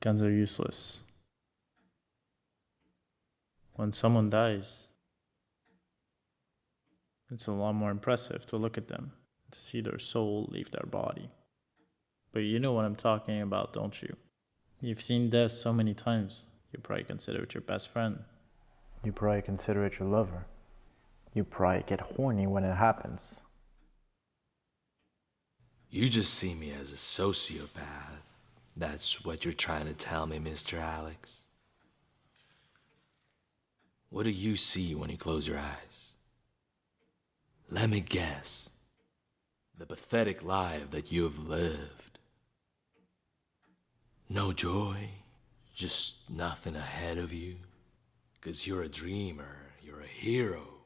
Guns are useless. When someone dies, it's a lot more impressive to look at them, to see their soul leave their body. But you know what I'm talking about, don't you? You've seen death so many times, you probably consider it your best friend. You probably consider it your lover. You probably get horny when it happens. You just see me as a sociopath. That's what you're trying to tell me, Mr. Alex. What do you see when you close your eyes? Let me guess. The pathetic life that you have lived. No joy, just nothing ahead of you. 'Cause you're a dreamer, you're a hero.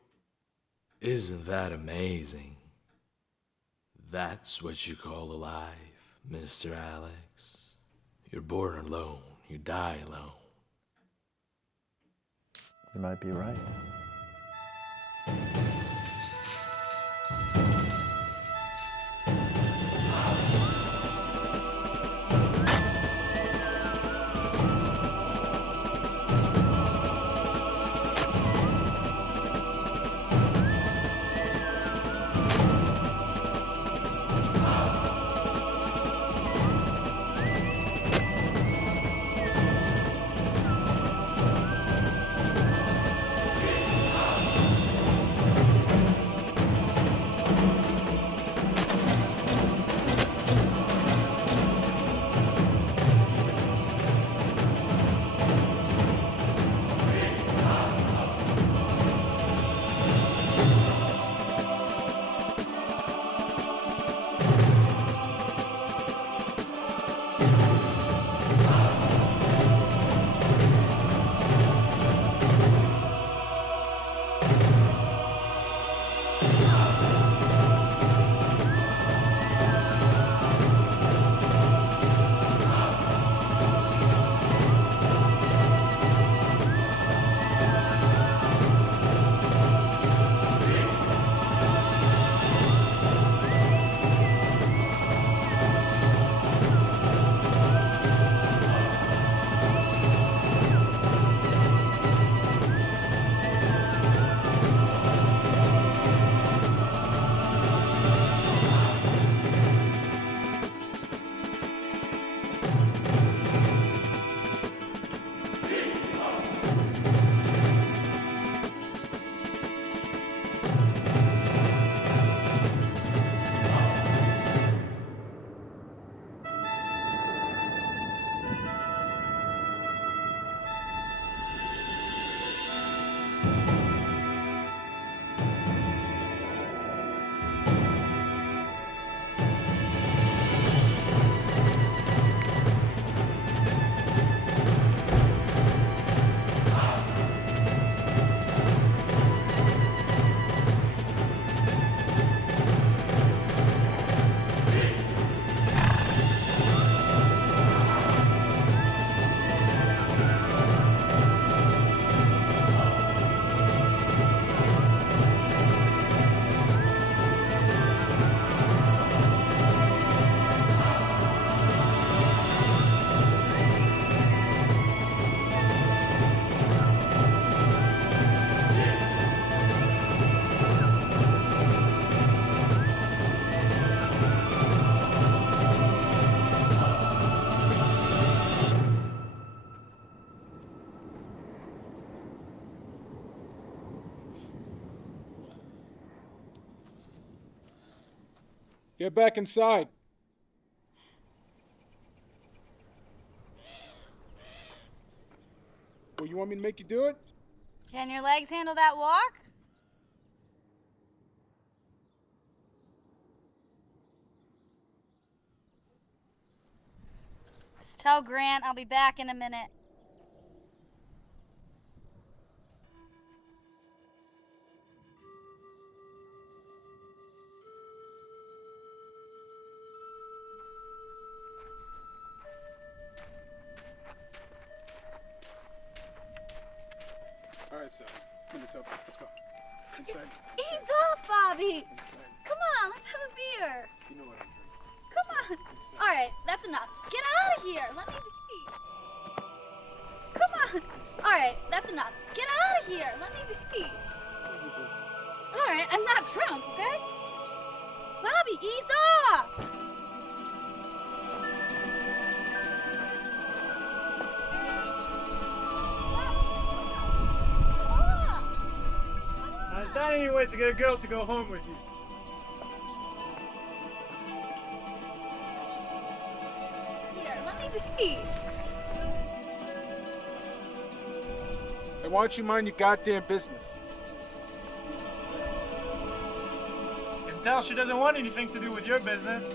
Isn't that amazing? That's what you call a life, Mr. Alex. You're born alone, you die alone. You might be right. Get back inside. Well, you want me to make you do it? Can your legs handle that walk? Just tell Grant I'll be back in a minute. All right, Sally. It's open. Let's go. Inside. Ease off, Bobby! Inside. Come on, let's have a beer. You know what I'm drinking. Come on. All right, that's enough. Get out of here. Let me be. Alright, that's enough. Just get out of here. Let me be. Alright, I'm not drunk, okay? Bobby, ease off! It's not any way to get a girl to go home with you. Here, let me be. Hey, why don't you mind your goddamn business? You can tell she doesn't want anything to do with your business.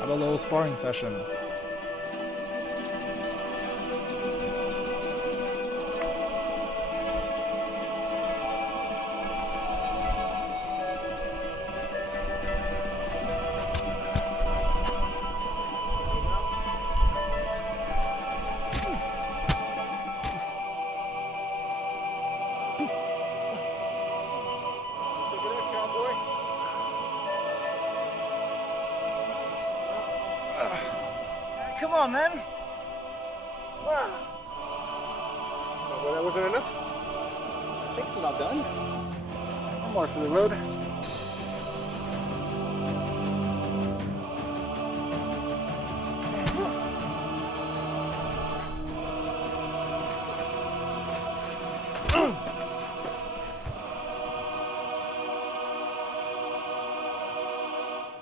Have a little sparring session. Look at that, cowboy. Come on, man. Oh, well, that wasn't enough? I think I'm not done. One more for the road. I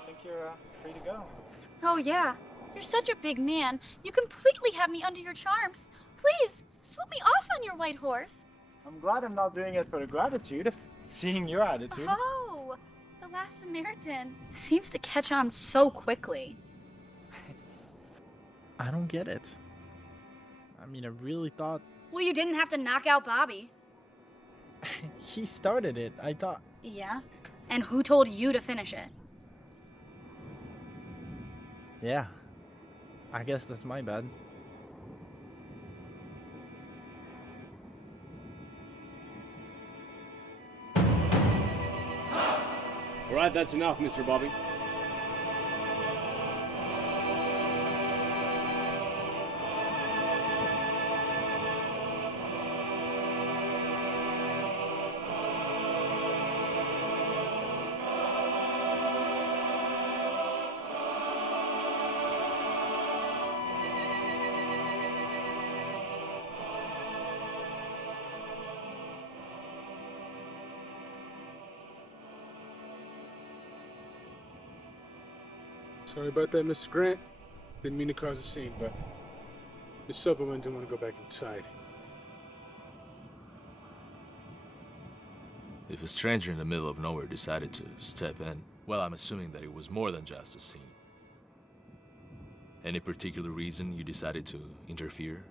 think you're free to go. Oh, yeah. You're such a big man. You completely have me under your charms. Please, swoop me off on your white horse. I'm glad I'm not doing it for the gratitude. Seeing your attitude. Oh, the last Samaritan seems to catch on so quickly. I don't get it. I mean, I really thought Well, you didn't have to knock out Bobby. he started it. I thought. Yeah? And who told you to finish it? Yeah. I guess that's my bad. All right, that's enough, Mr. Bobby. Sorry about that, Mr. Grant. Didn't mean to cause a scene, but Miss Silverman didn't want to go back inside. If a stranger in the middle of nowhere decided to step in, well, I'm assuming that it was more than just a scene. Any particular reason you decided to interfere?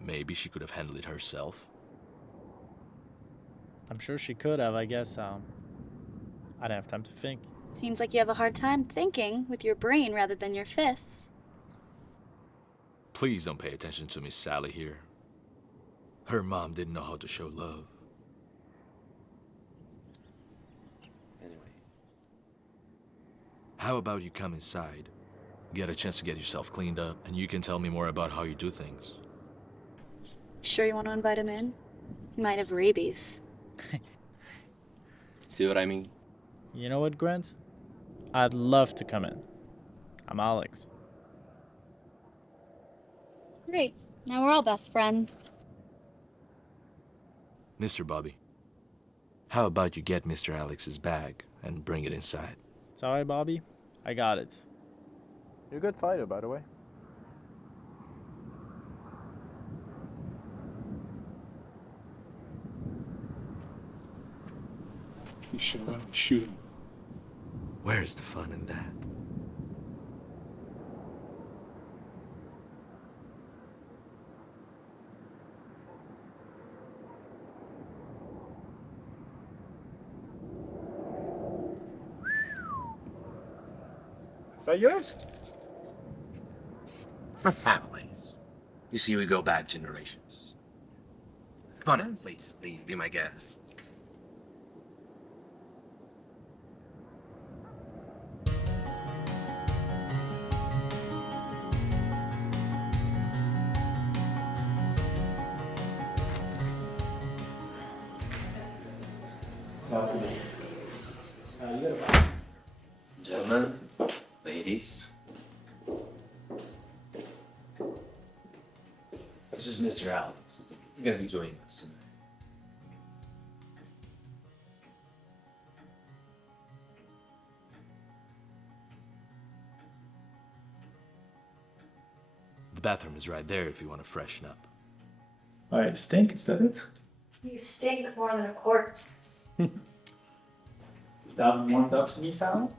Maybe she could have handled it herself. I'm sure she could have. I guess I didn't have time to think. Seems like you have a hard time thinking with your brain rather than your fists. Please don't pay attention to Miss Sally here. Her mom didn't know how to show love. Anyway. How about you come inside, get a chance to get yourself cleaned up, and you can tell me more about how you do things. Sure you want to invite him in? He might have rabies. See what I mean? You know what, Grant? I'd love to come in. I'm Alex. Great. Now we're all best friends. Mr. Bobby, how about you get Mr. Alex's bag and bring it inside? Sorry, Bobby. I got it. You're a good fighter, by the way. You should shoot him. Where's the fun in that? Is that yours? My family's. You see, we go back generations. Come on in, please, be my guest. Gentlemen, ladies. This is Mr. Alex. He's gonna be joining us tonight. The bathroom is right there if you want to freshen up. I stink, is that it? You stink more than a corpse. Is that warmed up to me, Sal?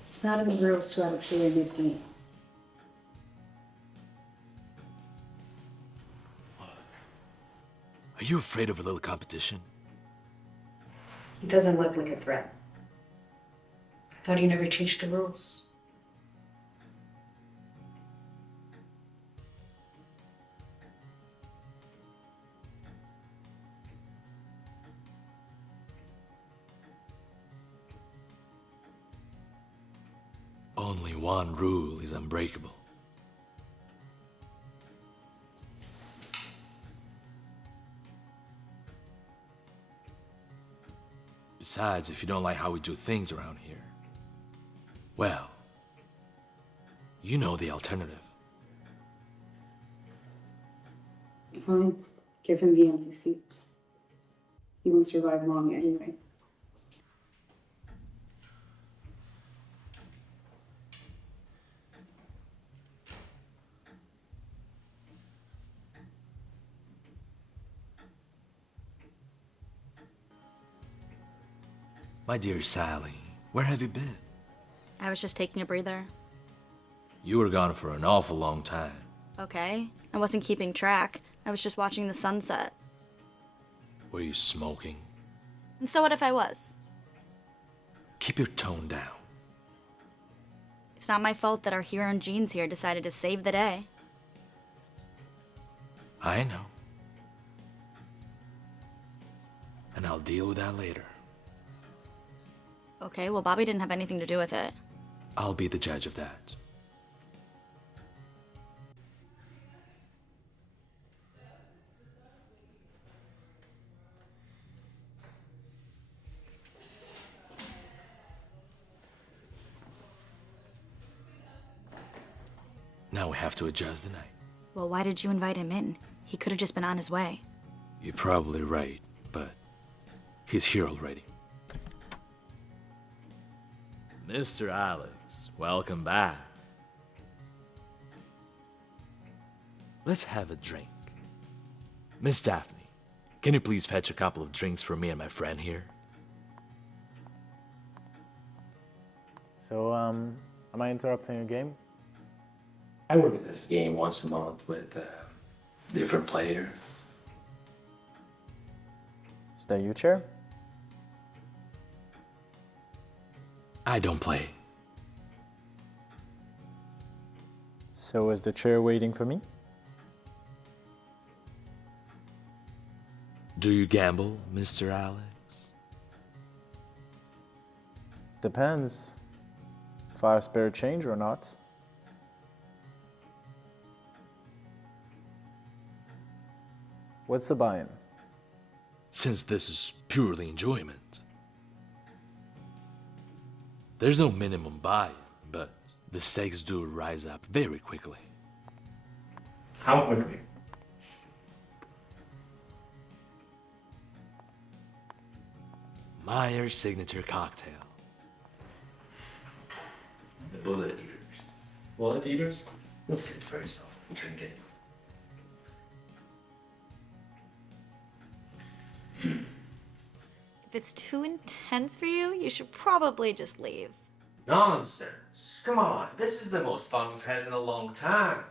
It's not in the rules to have a clear midpoint. Are you afraid of a little competition? He doesn't look like a threat. I thought he never changed the rules. Only one rule is unbreakable. Besides, if you don't like how we do things around here, well, you know the alternative. Fine. Give him the empty seat. He won't survive long anyway. My dear Sally, where have you been? I was just taking a breather. You were gone for an awful long time. Okay. I wasn't keeping track. I was just watching the sunset. Were you smoking? And so what if I was? Keep your tone down. It's not my fault that our hero in jeans here decided to save the day. I know. And I'll deal with that later. Okay, well, Bobby didn't have anything to do with it. I'll be the judge of that. Now we have to adjust the night. Well, why did you invite him in? He could have just been on his way. You're probably right, but he's here already. Mr. Alex, welcome back. Let's have a drink. Miss Daphne, can you please fetch a couple of drinks for me and my friend here? So, am I interrupting your game? I work at this game once a month with different players. Is that you, Chair? I don't play. So is the chair waiting for me? Do you gamble, Mr. Alex? Depends. If I have spare change or not. What's the buy-in? Since this is purely enjoyment, there's no minimum buy, but the stakes do rise up very quickly. How quickly? Meyer's signature cocktail. The bullet eaters. Wallet eaters? You'll see it for yourself and drink it. If it's too intense for you, you should probably just leave. Nonsense. Come on, this is the most fun we've had in a long time.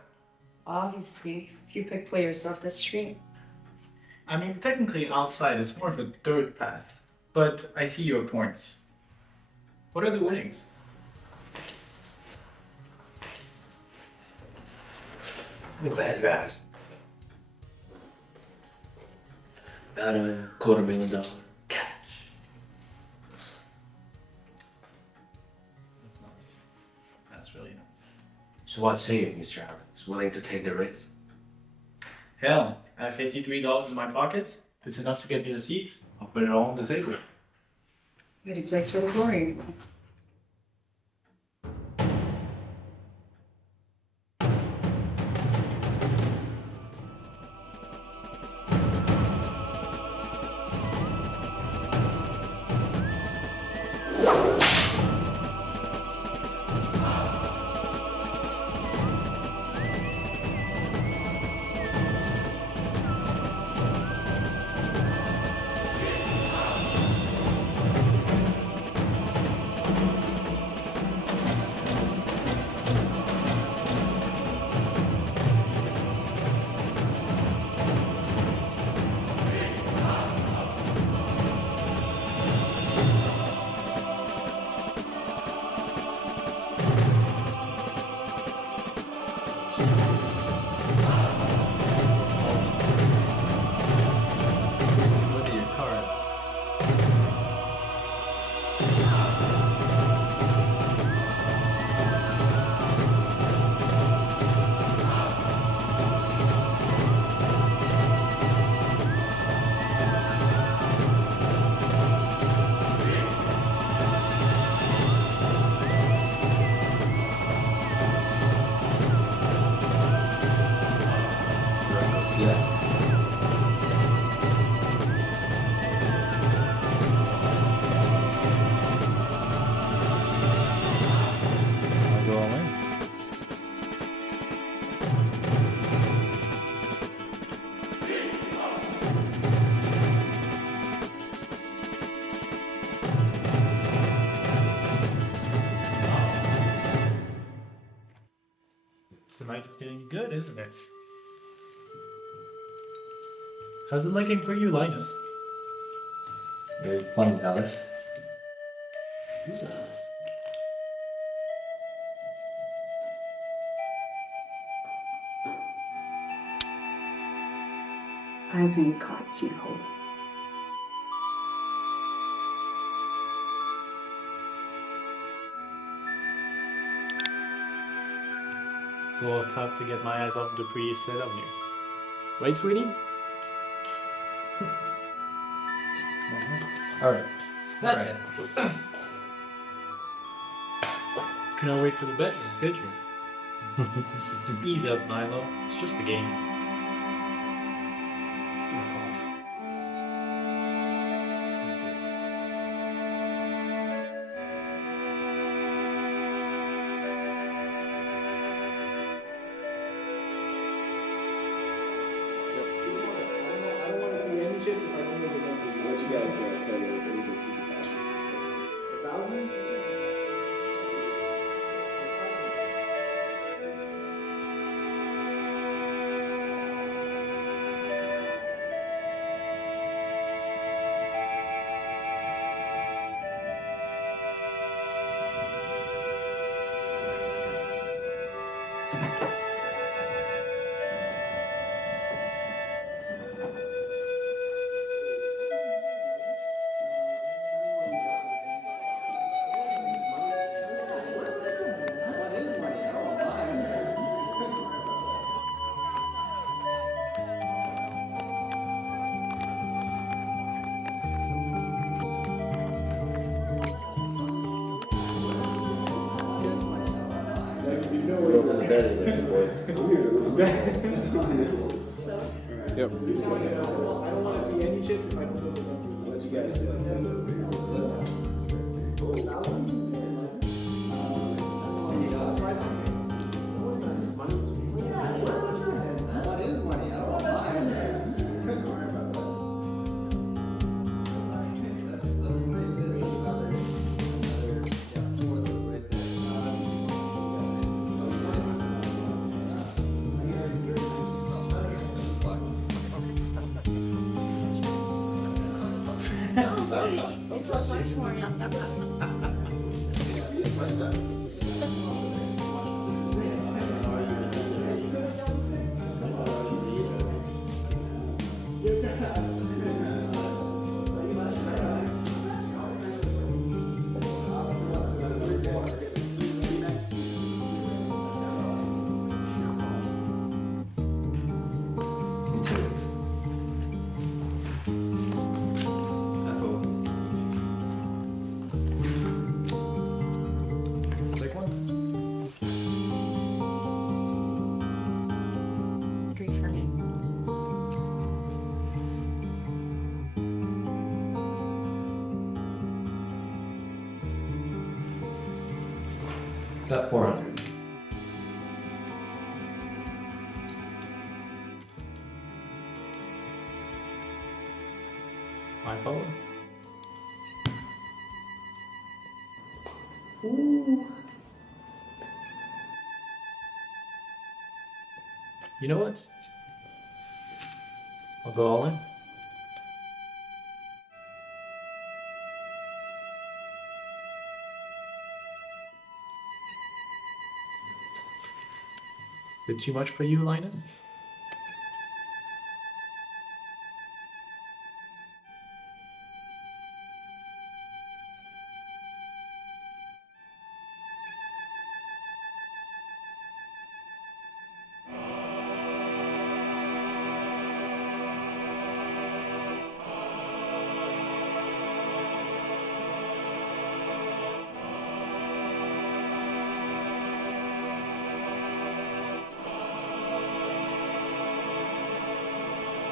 Obviously, if you pick players off the street. I mean, technically outside it's more of a dirt path, but I see your points. What are the winnings? I'm glad you asked. About $250,000 cash. That's nice. That's really nice. So what say you, Mr. Alex? Willing to take the risk? Hell, I have $53 in my pockets. If it's enough to get me a seat, I'll put it all on the table. Ready place for the glory. Look at your cards. Yeah. I'll go all in. Tonight is getting good, isn't it? How's it looking for you, Linus? Very funny, Alice. Who's Alice? Eyes on your cards, you hold. It's a little tough to get my eyes off the pretty set on you. Right, sweetie? Alright. That's it. Couldn't wait for the bet, did you? Easy up, Milo. It's just a game. Take one. 3 for me. Got 400. I follow. Ooh. You know what? I'll go all in. Is it too much for you, Linus?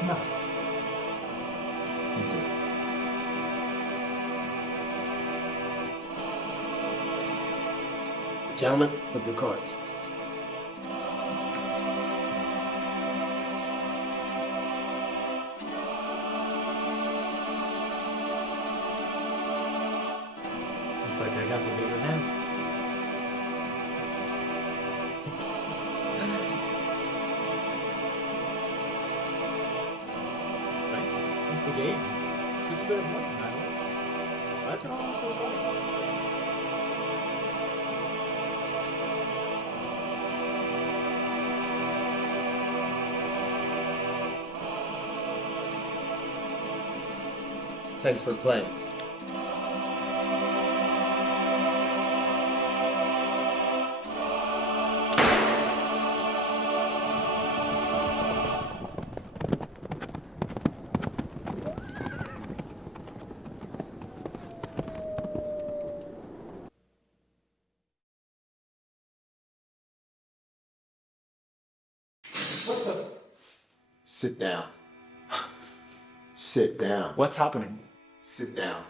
No. Let's do it. Gentlemen, flip your cards. Looks like I got the bigger hands. Right? That's the game. This is a bit of luck, man. Why is it all so funny? Thanks for playing. Sit down. Sit down. What's happening? Sit down.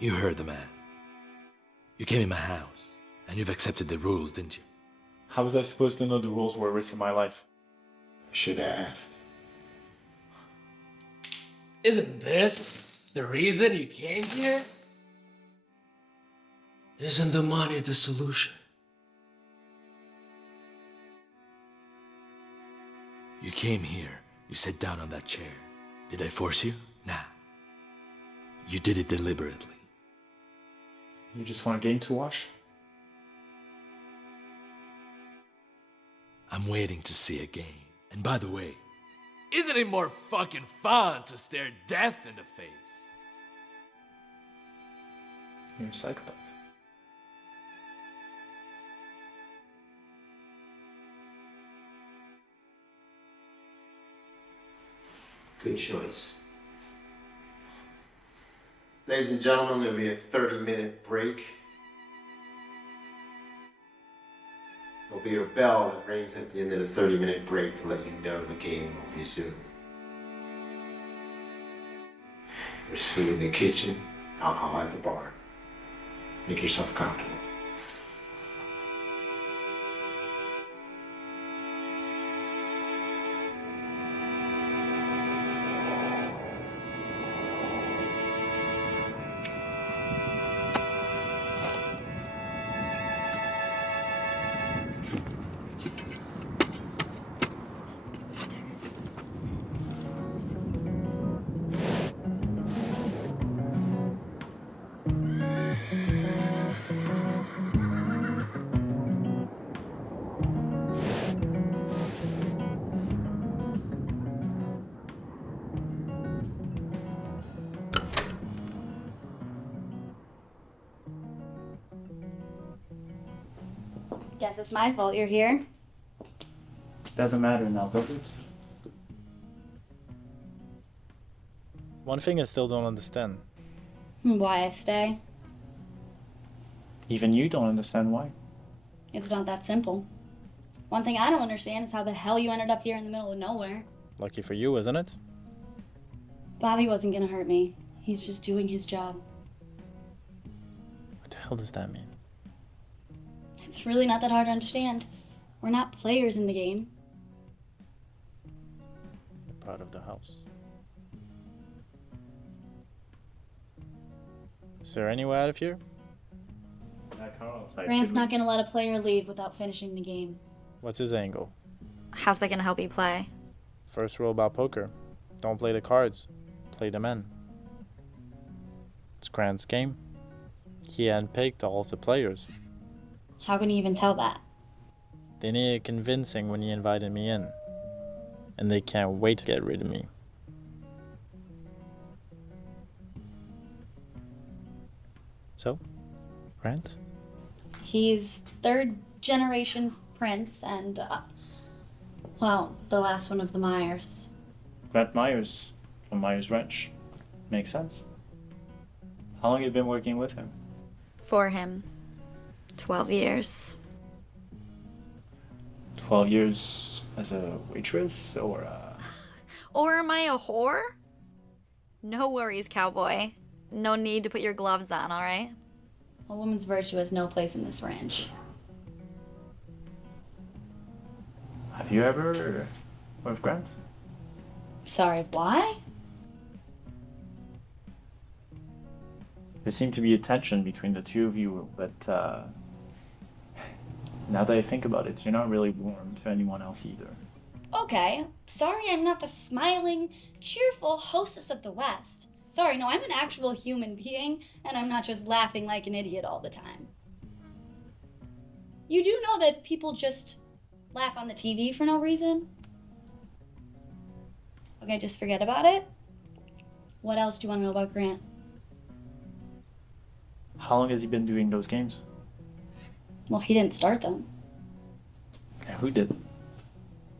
You heard the man. You came in my house, and you've accepted the rules, didn't you? How was I supposed to know the rules were risking my life? Should have asked. Isn't this the reason you came here? Isn't the money the solution? You came here, you sat down on that chair. Did I force you? Nah. You did it deliberately. You just want a game to watch? I'm waiting to see a game. And by the way, isn't it more fucking fun to stare death in the face? You're a psychopath. Good choice. Ladies and gentlemen, there'll be a 30-minute break. There'll be a bell that rings at the end of the 30-minute break to let you know the game will resume. There's food in the kitchen, alcohol at the bar. Make yourself comfortable. Guess it's my fault you're here. Doesn't matter now, does it? One thing I still don't understand. Why I stay? Even you don't understand why. It's not that simple. One thing I don't understand is how the hell you ended up here in the middle of nowhere. Lucky for you, isn't it? Bobby wasn't gonna hurt me. He's just doing his job. What the hell does that mean? It's really not that hard to understand. We're not players in the game. You're part of the house. Is there any way out of here? Grant's not gonna let a player leave without finishing the game. What's his angle? How's that gonna help you play? First rule about poker. Don't play the cards. Play the men. It's Grant's game. He handpicked all of the players. How can you even tell that? They needed convincing when he invited me in. And they can't wait to get rid of me. So, Grant? He's third generation prince and, well, the last one of the Myers. Grant Myers from Myers Ranch. Makes sense. How long have you been working with him? For him. 12 years. 12 years as a waitress or Or am I a whore? No worries, cowboy. No need to put your gloves on, alright? A woman's virtue has no place in this ranch. Have you ever with Grant? Sorry, why? There seemed to be a tension between the two of you, but now that I think about it, you're not really warm to anyone else either. Okay, sorry I'm not the smiling, cheerful hostess of the West. Sorry, no, I'm an actual human being, and I'm not just laughing like an idiot all the time. You do know that people just laugh on the TV for no reason? Okay, just forget about it. What else do you want to know about Grant? How long has he been doing those games? Well, he didn't start them. And who did?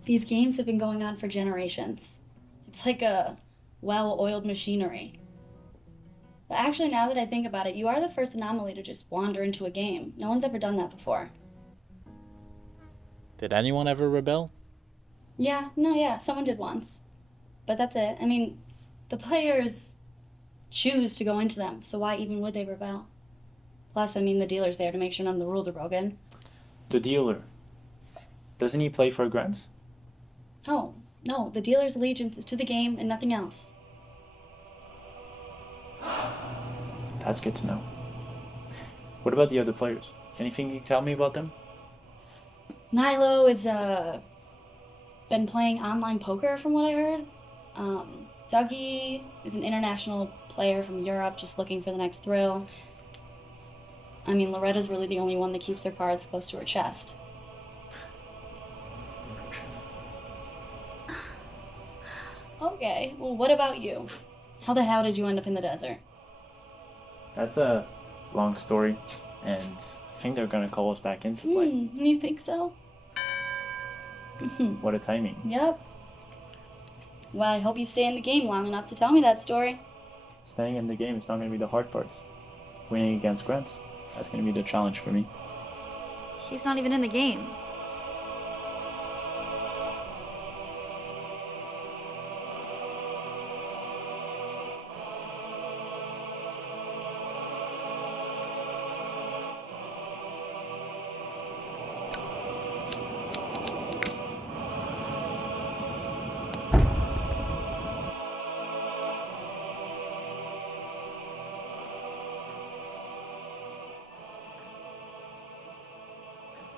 These games have been going on for generations. It's like a well-oiled machinery. But actually, now that I think about it, you are the first anomaly to just wander into a game. No one's ever done that before. Did anyone ever rebel? Yeah, someone did once. But that's it. I mean, the players choose to go into them, so why even would they rebel? Plus, I mean, the dealer's there to make sure none of the rules are broken. The dealer. Doesn't he play for Grant? Oh, no, the dealer's allegiance is to the game and nothing else. That's good to know. What about the other players? Anything you can tell me about them? Nilo is, been playing online poker from what I heard. Dougie is an international player from Europe just looking for the next thrill. I mean, Loretta's really the only one that keeps her cards close to her chest. Okay, well, what about you? How the hell did you end up in the desert? That's a long story, and I think they're gonna call us back into play. You think so? What a timing. Yep. Well, I hope you stay in the game long enough to tell me that story. Staying in the game is not gonna be the hard part. Winning against Grant, that's gonna be the challenge for me. He's not even in the game.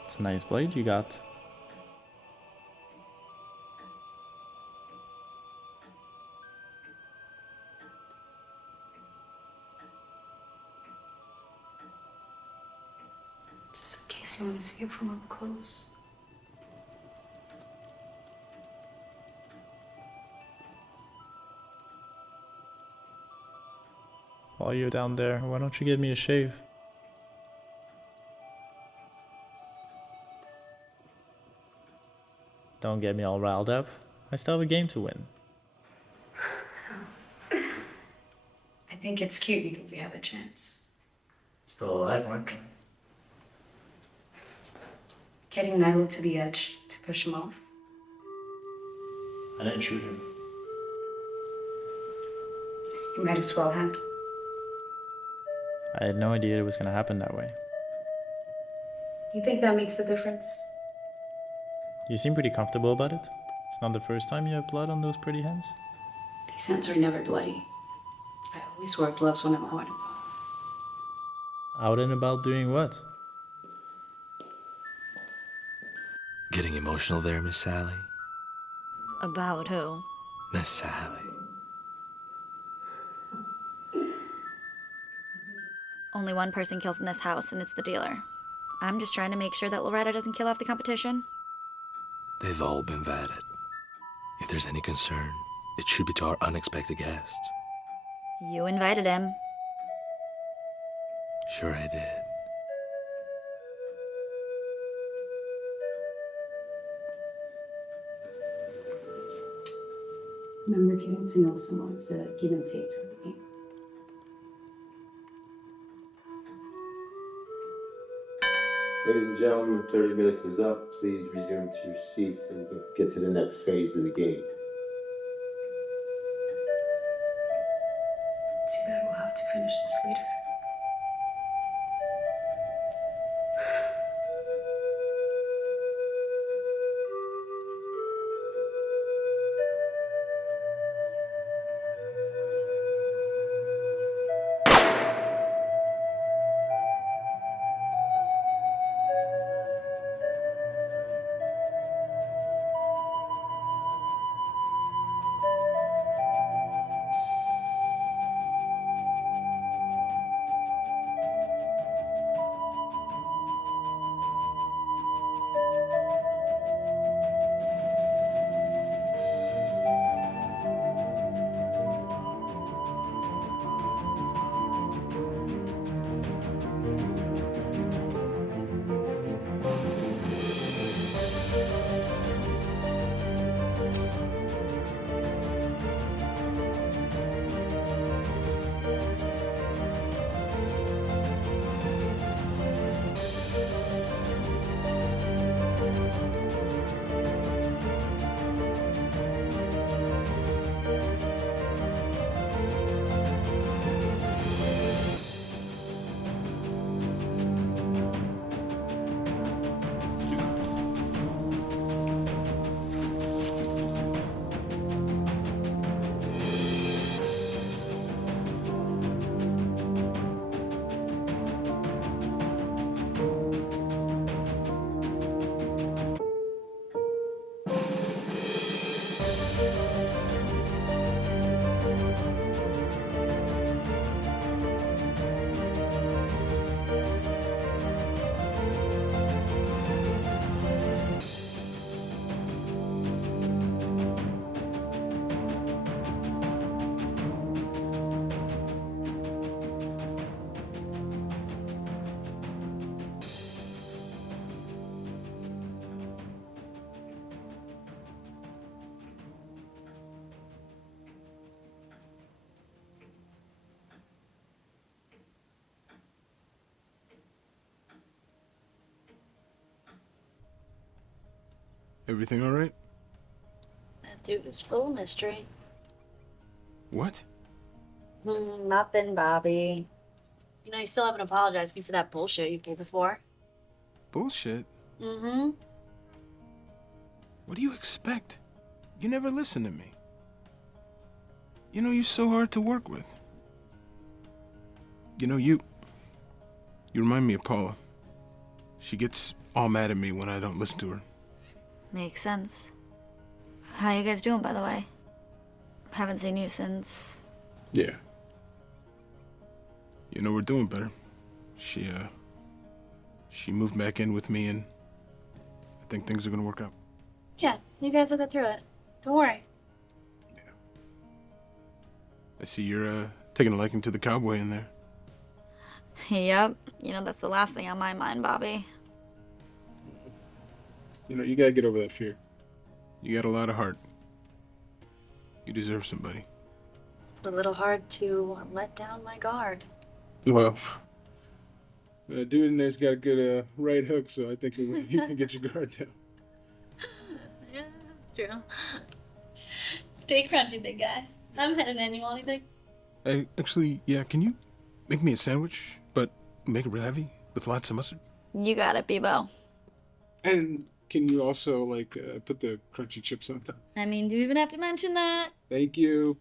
It's a nice blade you got. Just in case you want to see it from up close. While you're down there, why don't you give me a shave? Don't get me all riled up. I still have a game to win. I think it's cute you think you have a chance. Still alive, aren't you? Getting Nilo to the edge to push him off. I didn't shoot him. You might as well have. I had no idea it was gonna happen that way. You think that makes a difference? You seem pretty comfortable about it. It's not the first time you have blood on those pretty hands. These hands are never bloody. I always wear gloves when I'm out and about. Out and about doing what? Getting emotional there, Miss Sally? About who? Miss Sally. Only one person kills in this house, and it's the dealer. I'm just trying to make sure that Loretta doesn't kill off the competition. They've all been vetted. If there's any concern, it should be to our unexpected guest. You invited him. Sure I did. Remember, getting to know someone is a give and take to the game. Ladies and gentlemen, 30 minutes is up. Please resume to your seats so we can get to the next phase of the game. Too bad we'll have to finish this later. Everything all right? That dude is full of mystery. What? Nothing, Bobby. You know, you still haven't apologized to me for that bullshit you pulled before. Bullshit? Mm-hmm. What do you expect? You never listen to me. You know, you're so hard to work with. You know, you remind me of Paula. She gets all mad at me when I don't listen to her. Makes sense. How you guys doing, by the way? Haven't seen you since... Yeah. You know, we're doing better. She moved back in with me, and I think things are gonna work out. Yeah, you guys will get through it. Don't worry. Yeah. I see you're taking a liking to the cowboy in there. Yep. You know, that's the last thing on my mind, Bobby. You know, you gotta get over that fear. You got a lot of heart. You deserve somebody. It's a little hard to let down my guard. Well, dude in there's got a good right hook, so I think you can get your guard down. Yeah, that's true. Stay crunchy, big guy. I'm heading in. You want anything? Actually, yeah, can you make me a sandwich, but make it real heavy with lots of mustard? You got it, Bebo. And can you also, like, put the crunchy chips on top? I mean, do you even have to mention that? Thank you.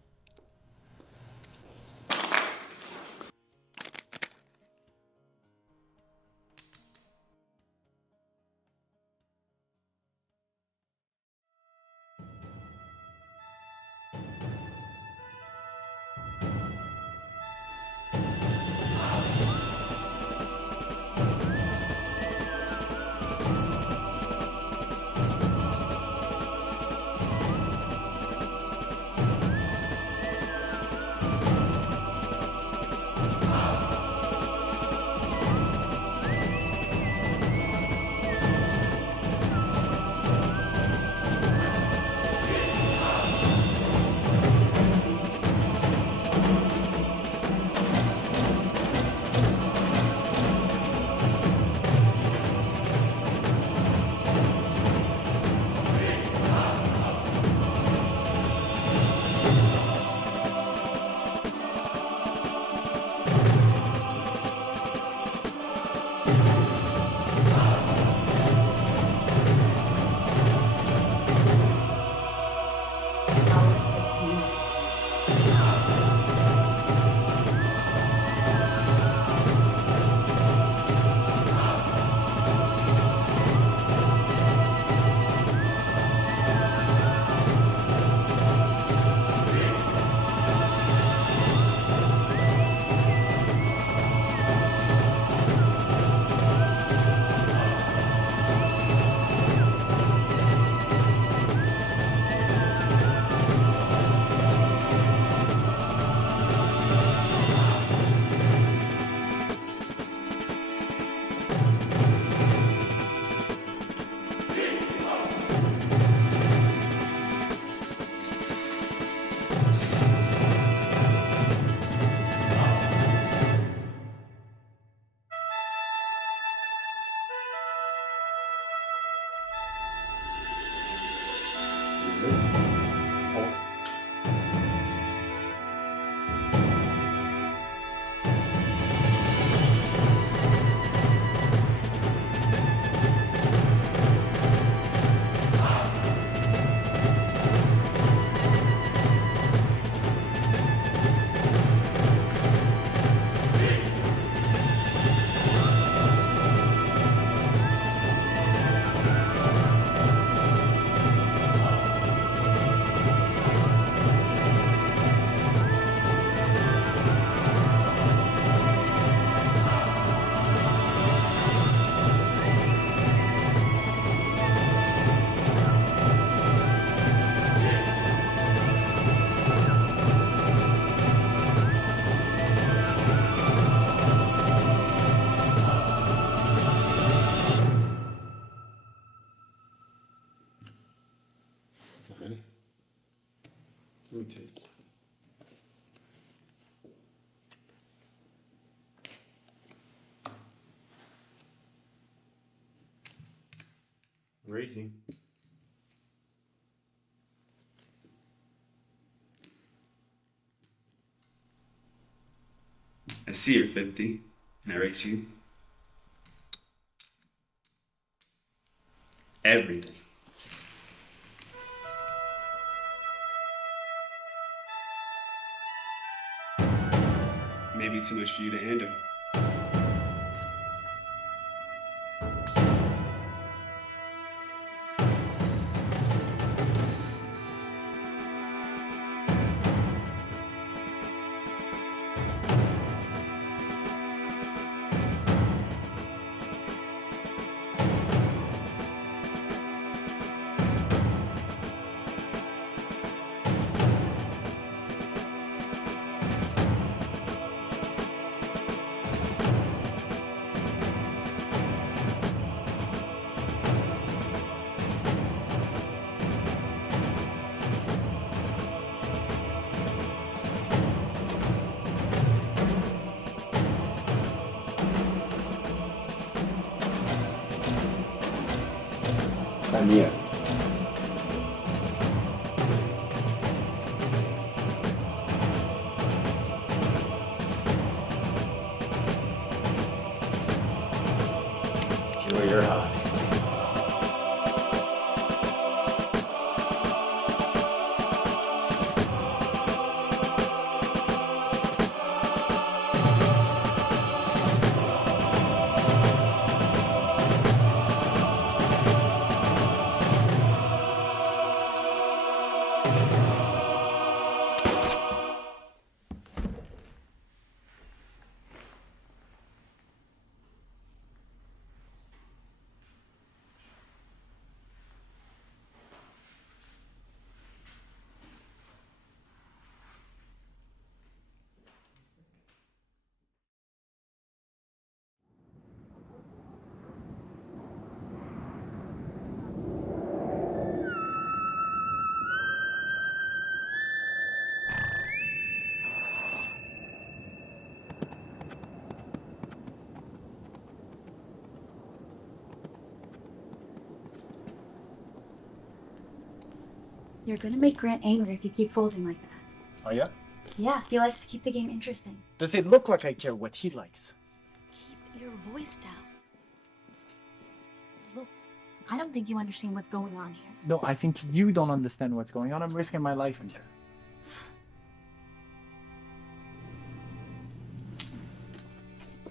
Rotate. Raising. I see you're 50, and I race you. Every day. Maybe too much for you to handle. I'm here. Enjoy your high. You're gonna make Grant angry if you keep folding like that. Oh, yeah? Yeah, he likes to keep the game interesting. Does it look like I care what he likes? Keep your voice down. Look, I don't think you understand what's going on here. No, I think you don't understand what's going on. I'm risking my life in there.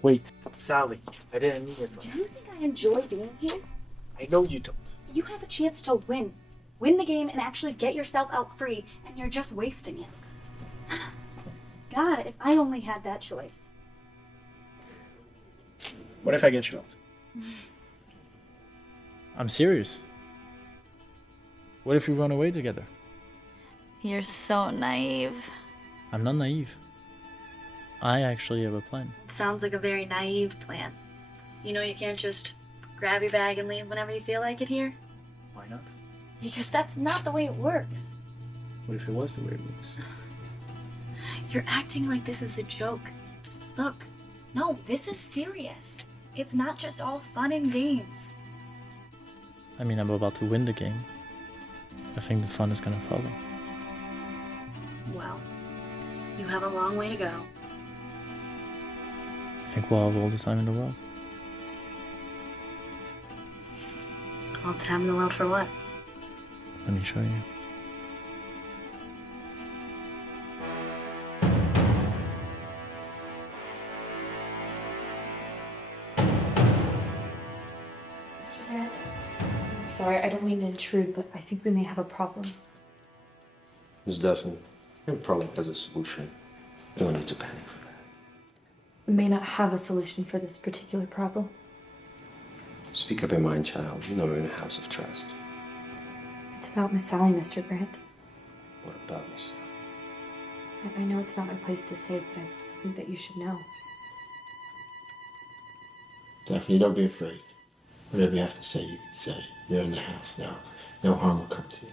Wait, Sally, I didn't mean it. Do you think I enjoy being here? I know you don't. You have a chance to win. Win the game and actually get yourself out free, and you're just wasting it. God, if I only had that choice. What if I get you out? I'm serious. What if we run away together? You're so naive. I'm not naive. I actually have a plan. It sounds like a very naive plan. You know you can't just grab your bag and leave whenever you feel like it here? Why not? Because that's not the way it works. What if it was the way it works? You're acting like this is a joke. Look, no, this is serious. It's not just all fun and games. I mean, I'm about to win the game. I think the fun is gonna follow. Well, you have a long way to go. I think we'll have all the time in the world. All the time in the world for what? Let me show you. Mr. Grant, I'm sorry, I don't mean to intrude, but I think we may have a problem. Miss Duffin, your problem has a solution. You don't need to panic for that. We may not have a solution for this particular problem. Speak up your mind, child. You know we're in a house of trust. It's about Miss Sally, Mr. Grant. What about Miss? I know it's not my place to say, but I think that you should know. Daphne, don't be afraid. Whatever you have to say, you can say. You're in the house now. No harm will come to you.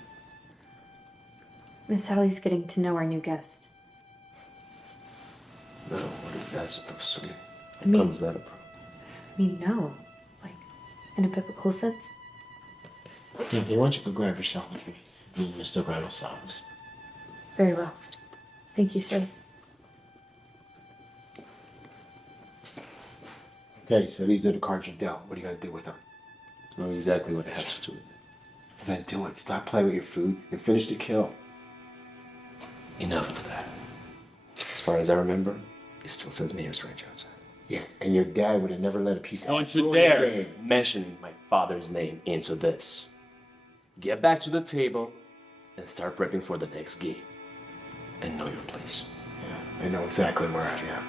Miss Sally's getting to know our new guest. No, what is that supposed to mean? I mean- How is that a problem? I mean, no. Like, in a biblical sense. Daphne, why don't you go grab yourself with me? Me and Mr. Grant will solve this. Very well. Thank you, sir. Okay, so these are the cards you dealt. What are you gonna do with them? I know exactly what I have to do. Then do it. Stop playing with your food and finish the kill. Enough of that. As far as I remember, it still says Mayor's Ranch outside. Yeah, and your dad would have never let a piece of Don't you dare mentioning my father's name into this. Get back to the table and start prepping for the next game. And know your place. Yeah, I know exactly where I am.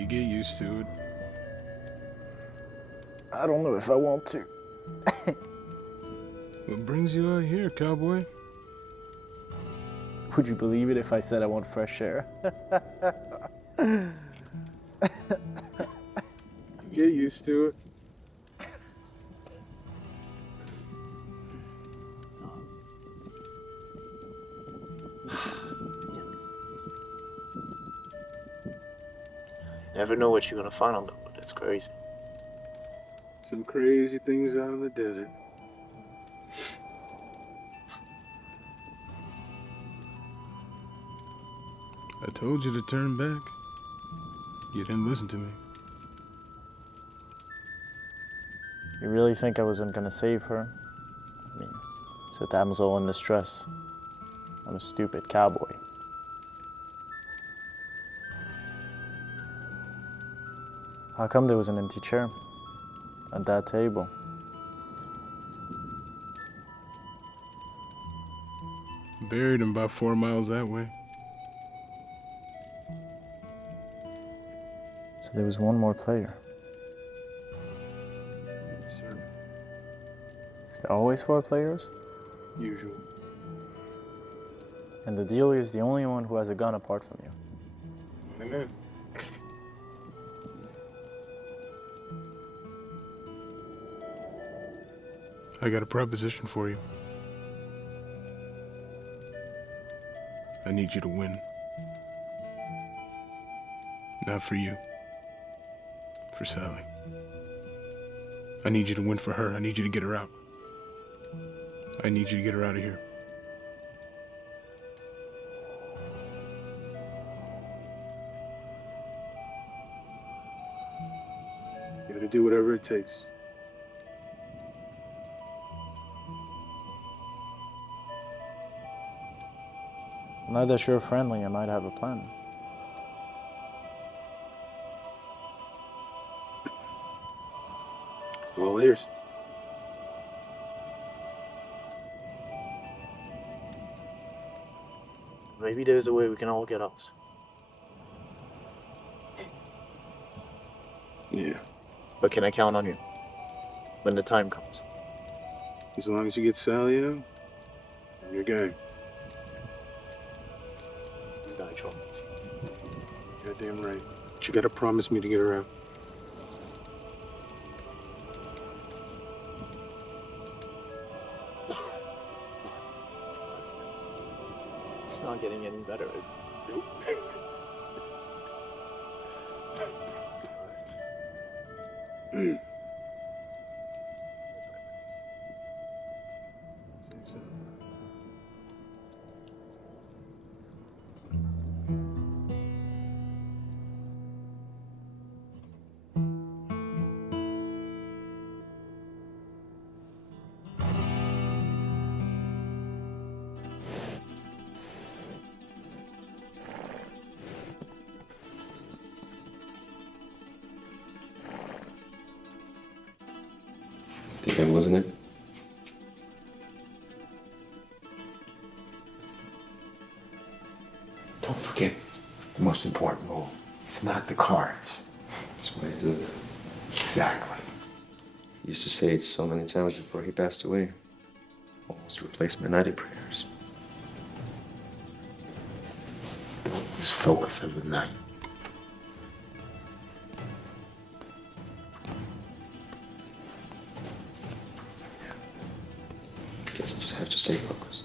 You get used to it. I don't know if I want to. What brings you out here, cowboy? Would you believe it if I said I want fresh air? Get used to it. Never know what you're gonna find on the road. It's crazy. Some crazy things out in the desert. I told you to turn back. You didn't listen to me. You really think I wasn't gonna save her? I mean, it's a damsel in distress. I'm a stupid cowboy. How come there was an empty chair at that table? Buried him about 4 miles that way. So there was one more player. Sir. Is there always 4 players? Usual. And the dealer is the only one who has a gun apart from you. Amen. I got a proposition for you. I need you to win. Not for you. For Sally. I need you to win for her. I need you to get her out. I need you to get her out of here. You gotta do whatever it takes. Now that you're friendly, I might have a plan. All ears. Maybe there's a way we can all get out. Yeah. But can I count on you when the time comes? As long as you get Sally out, you're game. You got trouble. Goddamn right. But you gotta promise me to get her out. It's not getting any better. Think I wasn't it? Don't forget the most important rule. It's not the cards. That's why I do it. Exactly. He used to say it so many times before he passed away. Almost replaced my nighty prayers. Don't lose focus of the night. Guess I just have to stay focused.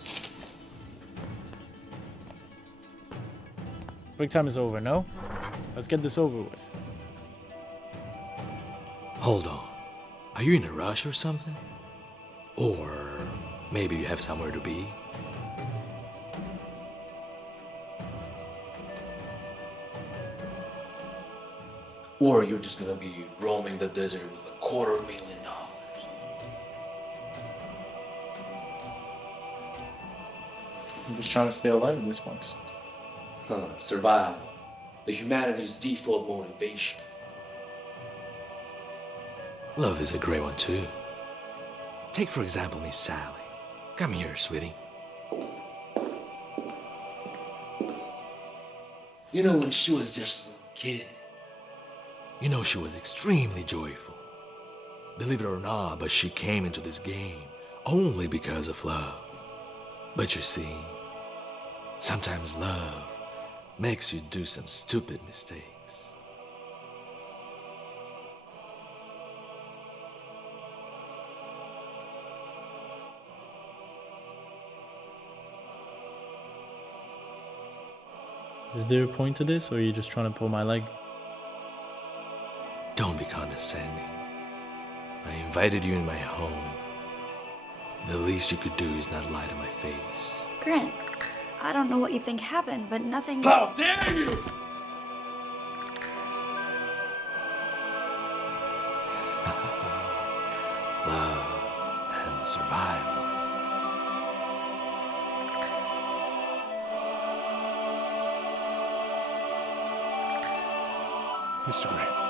Break time is over, no? Let's get this over with. Hold on. Are you in a rush or something? Or maybe you have somewhere to be? Or you're just gonna be roaming the desert with $250,000. I'm just trying to stay alive in this place. Survival. The humanity's default motivation. Love is a great one too. Take for example Miss Sally. Come here, sweetie. You know, when she was just a little kid, You know, she was extremely joyful. Believe it or not, but she came into this game only because of love. But you see, sometimes love makes you do some stupid mistakes. Is there a point to this, or are you just trying to pull my leg? Don't be condescending. I invited you in my home. The least you could do is not lie to my face. Grant, I don't know what you think happened, but nothing. How dare you! Love and survival. Mr. Grant.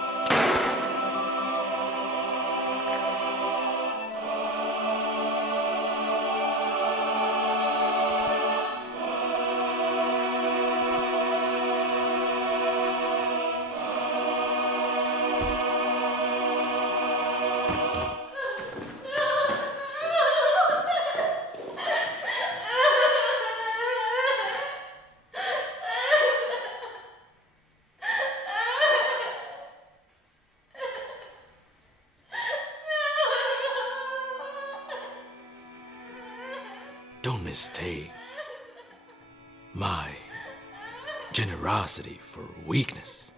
Don't mistake my generosity for weakness.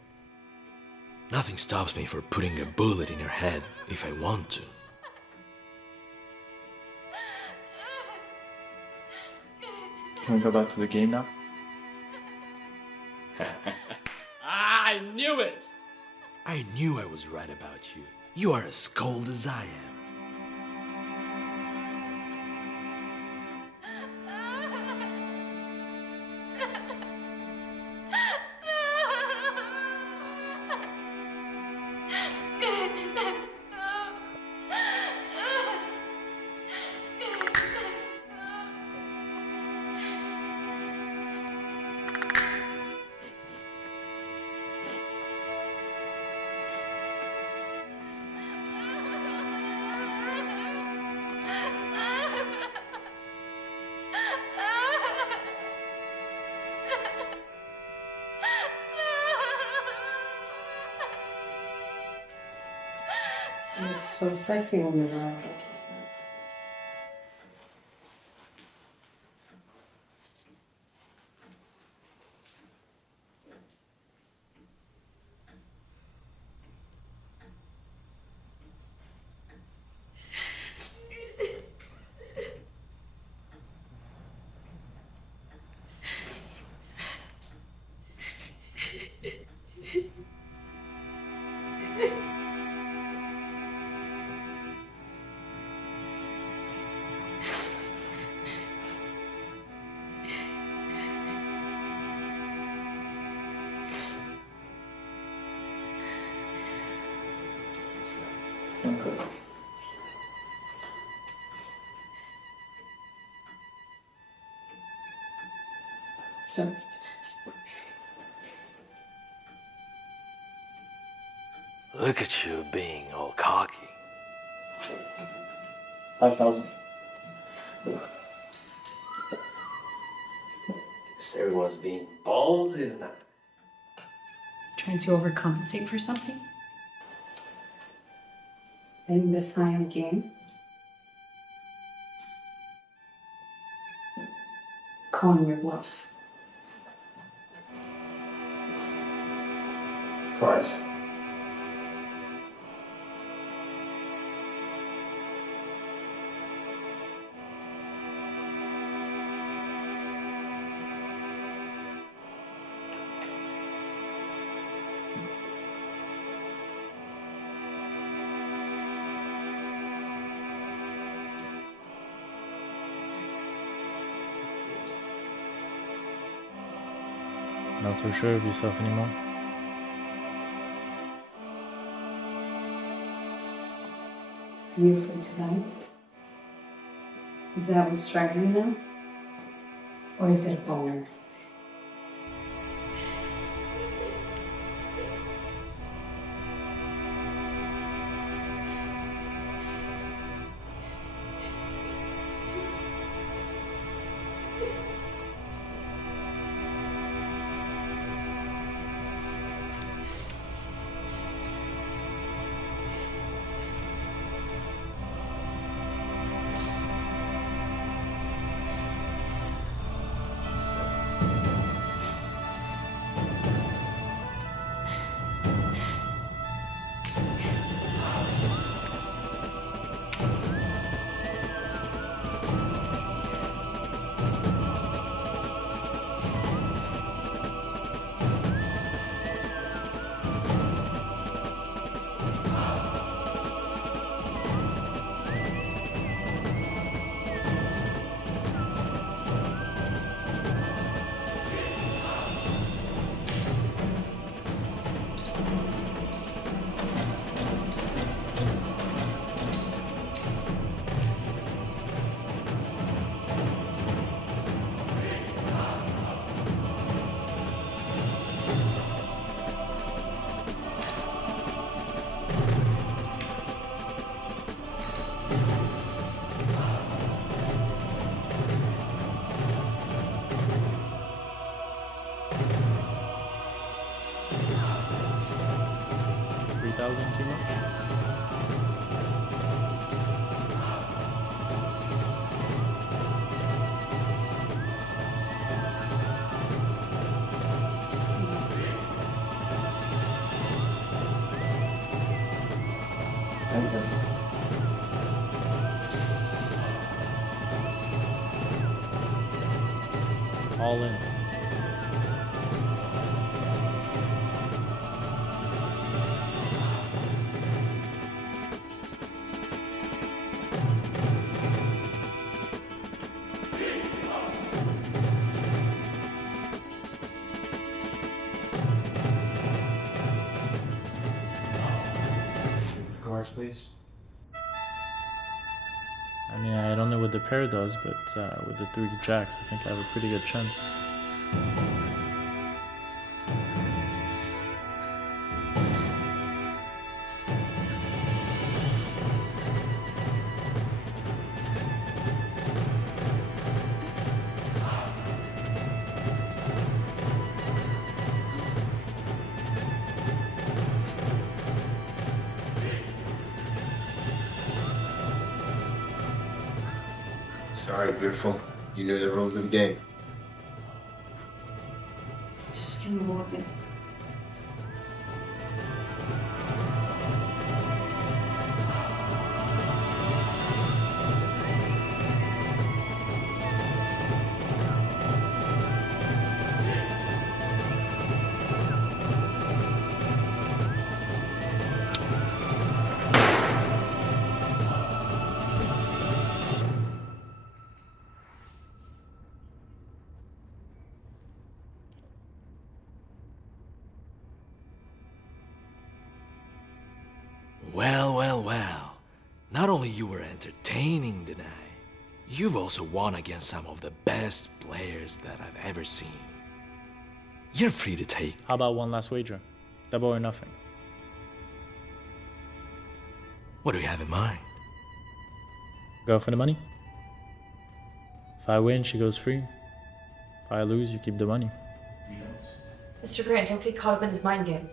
Nothing stops me from putting a bullet in your head if I want to. Can we go back to the game now? I knew it! I knew I was right about you. You are as cold as I am. It's so sexy when you're around. Served. Look at you being all cocky. 5,000. Guess everyone's being ballsy tonight. Trying to overcompensate for something? Betting this high on a game? Calling your bluff. What? Not so sure of yourself anymore. Are you afraid to die? Is that what's driving you now? Or is it a boner? 3,000 too much? All in. Cards, please. I mean, I don't know what the pair does, but with the 3 jacks, I think I have a pretty good chance. Sorry, beautiful. You knew the rules of the game. Just give me a moment. Well. Not only you were entertaining tonight, you've also won against some of the best players that I've ever seen. You're free to take. How about one last wager? Double or nothing? What do you have in mind? Go for the money. If I win, she goes free. If I lose, you keep the money. Mr. Grant, don't get caught up in his mind game.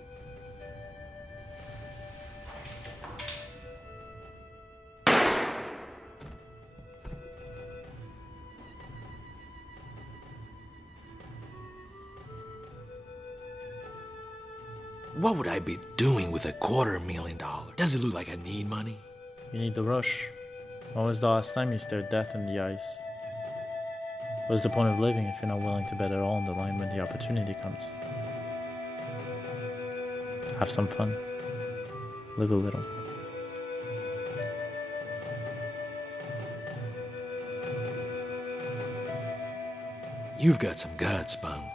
What would I be doing with $250,000? Does it look like I need money? You need the rush. When was the last time you stared death in the eyes? What's the point of living if you're not willing to bet it all on the line when the opportunity comes? Have some fun. Live a little. You've got some guts, Bunk.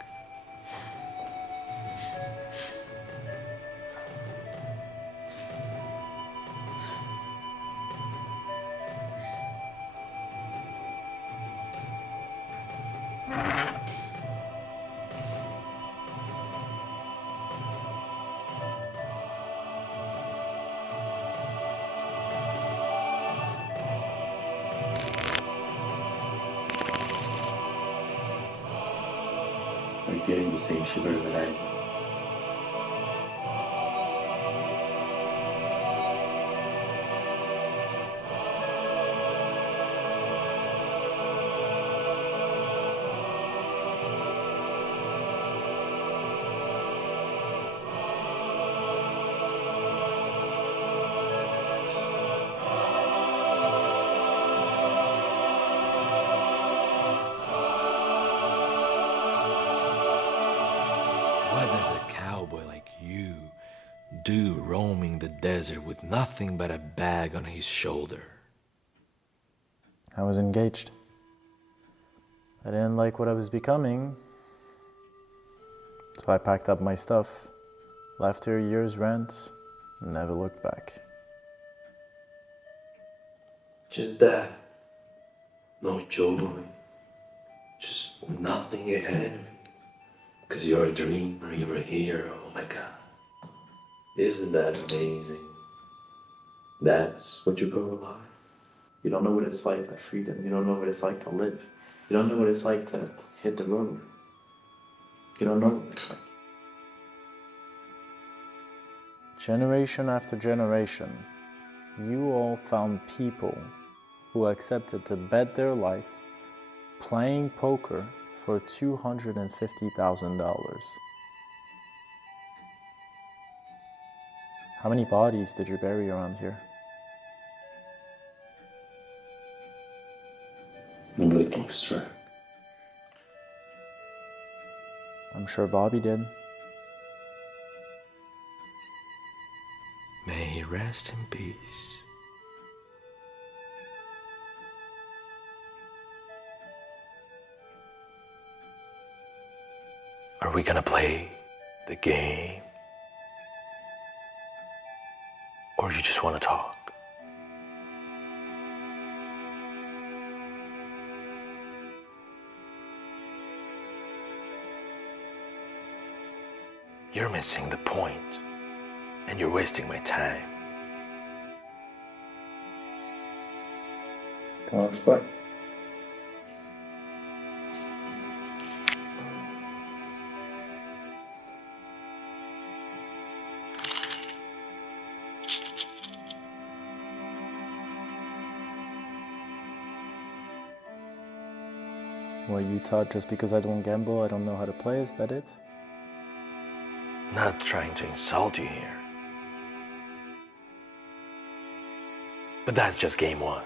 Are you getting the same shivers that I do? What does a cowboy like you do roaming the desert with nothing but a bag on his shoulder? I was engaged. I didn't like what I was becoming, so I packed up my stuff, left her a year's rent, and never looked back. Just that. No joy. Just nothing ahead of you. Because you're a dreamer, you're a hero, oh my god. Isn't that amazing? That's what you call life. You don't know what it's like to have freedom. You don't know what it's like to live. You don't know what it's like to hit the road. You don't know what it's like. Generation after generation, you all found people who accepted to bet their life playing poker for $250,000. How many bodies did you bury around here? Nobody keeps track. I'm sure Bobby did. May he rest in peace. Are we gonna play the game? Or you just wanna talk? You're missing the point, and you're wasting my time. Come on, let's play. What, you thought just because I don't gamble, I don't know how to play? Is that it? Not trying to insult you here. But that's just game one.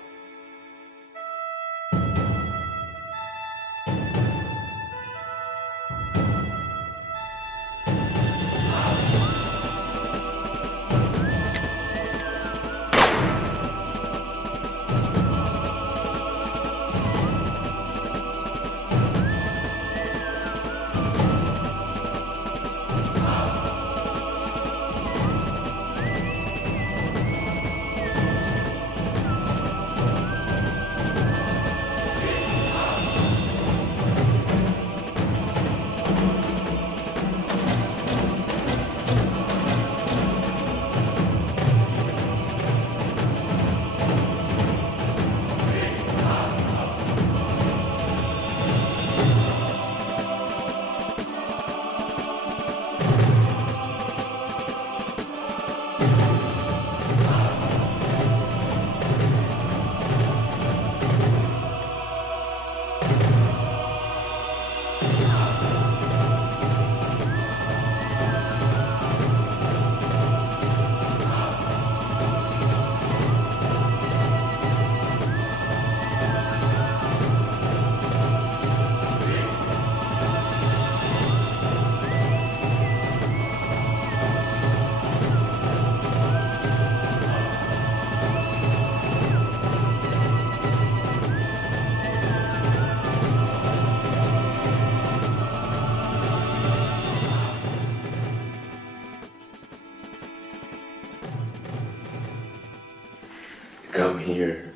Come here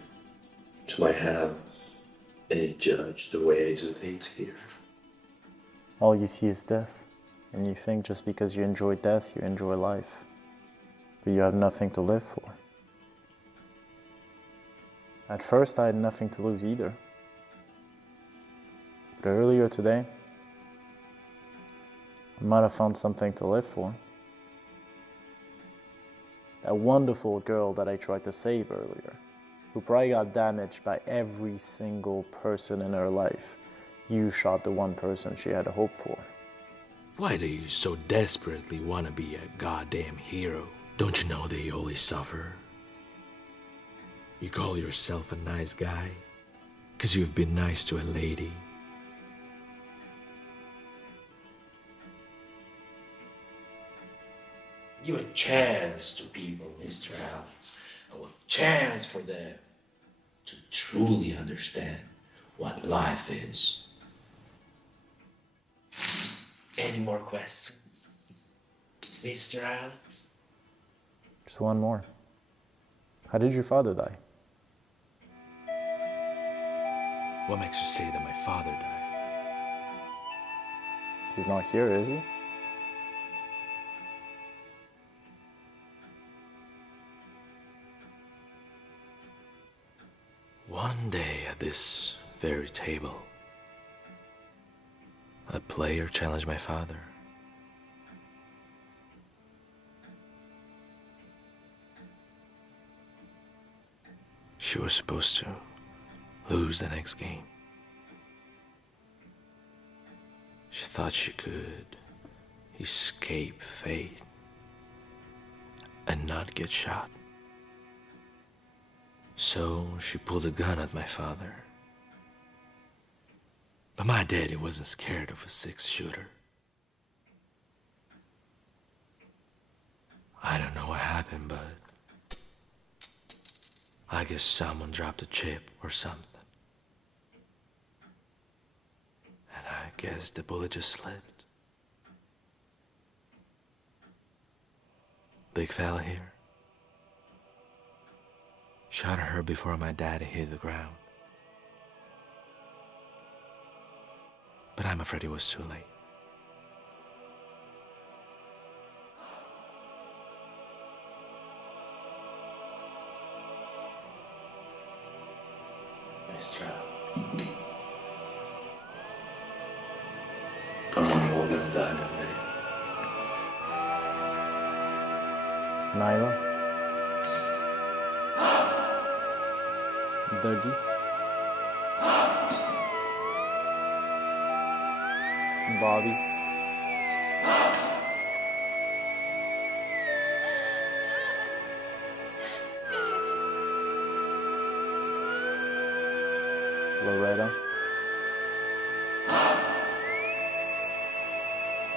to my house and you judge the way I do things here. All you see is death, and you think just because you enjoy death, you enjoy life. But you have nothing to live for. At first, I had nothing to lose either. But earlier today, I might have found something to live for. That wonderful girl that I tried to save earlier, who probably got damaged by every single person in her life. You shot the one person she had a hope for. Why do you so desperately want to be a goddamn hero? Don't you know that you only suffer? You call yourself a nice guy because you've been nice to a lady. Give a chance to people, Mr. Alex. A chance for them to truly understand what life is. Any more questions, Mr. Alex? Just one more. How did your father die? What makes you say that my father died? He's not here, is he? One day at this very table, a player challenged my father. She was supposed to lose the next game. She thought she could escape fate and not get shot. So she pulled a gun at my father. But my daddy wasn't scared of a 6-shooter. I don't know what happened, but I guess someone dropped a chip or something. And I guess the bullet just slipped. Big fella here shot at her before my daddy hit the ground. But I'm afraid it was too late. Mr. Alex, I'm all gonna die one day. Nyla? Dougie? Bobby? Loretta?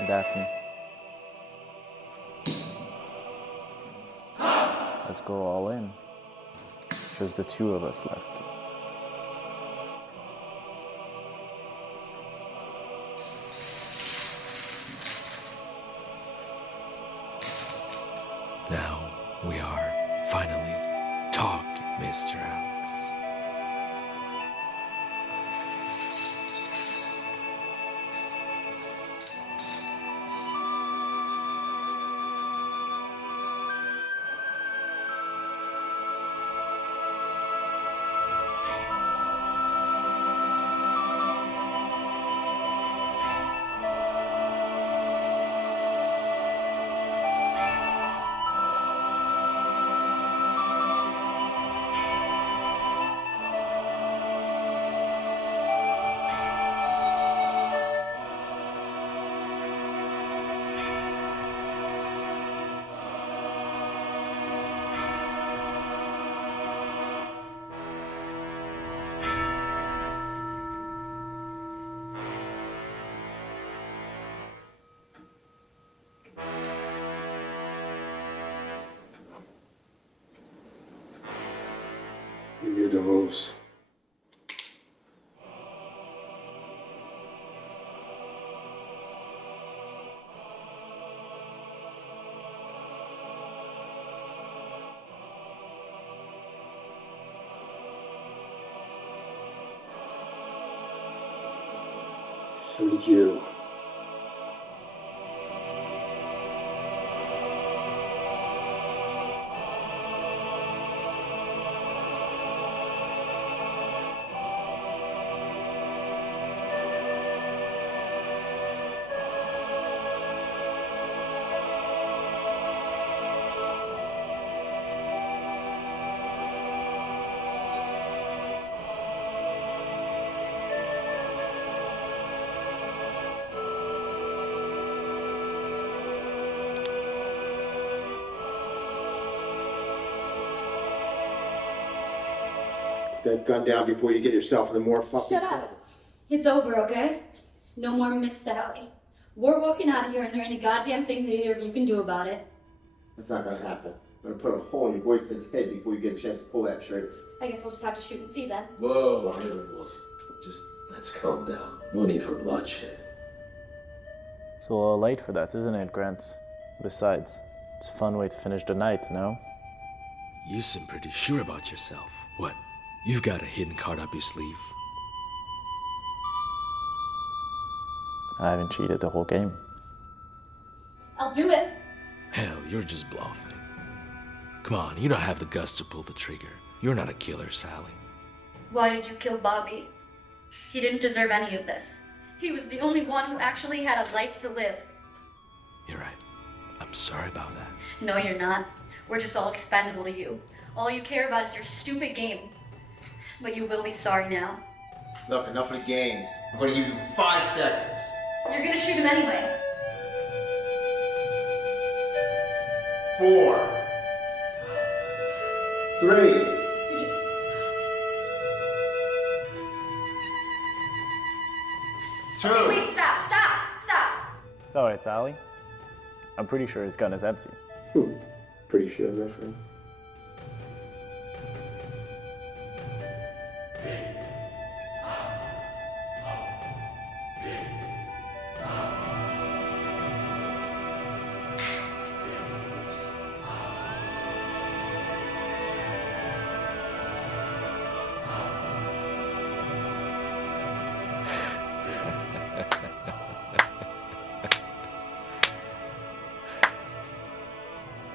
Daphne? Let's go all in. Just the two of us left. Now we are finally talking, Mr. Alex. You're the most. So did you. That gun down before you get yourself into more fucking Shut up. It's over, okay? No more Miss Sally. We're walking out of here and there ain't a goddamn thing that either of you can do about it. That's not gonna happen. I'm gonna put a hole in your boyfriend's head before you get a chance to pull that trigger. I guess we'll just have to shoot and see then. Whoa, everyone. Just let's calm down. No need for bloodshed. It's a little late for that, isn't it, Grant? Besides, it's a fun way to finish the night, no? You seem pretty sure about yourself. What? You've got a hidden card up your sleeve? I haven't cheated the whole game. I'll do it. Hell, you're just bluffing. Come on, you don't have the guts to pull the trigger. You're not a killer, Sally. Why did you kill Bobby? He didn't deserve any of this. He was the only one who actually had a life to live. You're right. I'm sorry about that. No, you're not. We're just all expendable to you. All you care about is your stupid game. But you will be sorry now. Look, enough of the games. I'm gonna give you 5 seconds. You're gonna shoot him anyway. 4, 3. Okay, wait, stop. It's alright, Sally. I'm pretty sure his gun is empty. Pretty sure, my friend.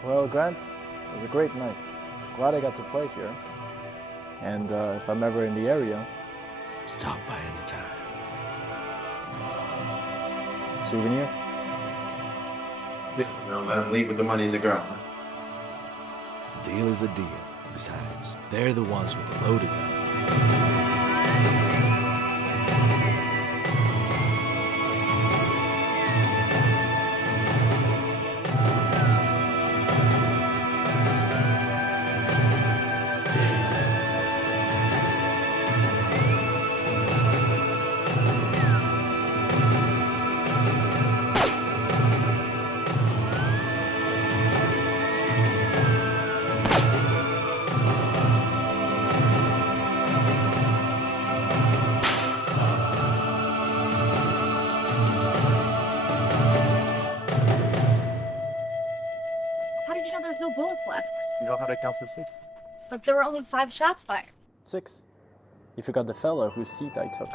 Well, Grant, it was a great night. Glad I got to play here. And if I'm ever in the area, Stop by anytime. souvenir? Don't let him leave with the money and the girl, huh? A deal is a deal. Besides, they're the ones with the loaded gun. How did you know there was no bullets left? You know how to count to 6? But there were only 5 shots fired. 6. You forgot the fella whose seat I took.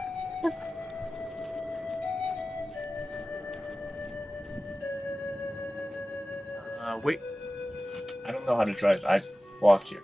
Wait. I don't know how to drive. I walked here.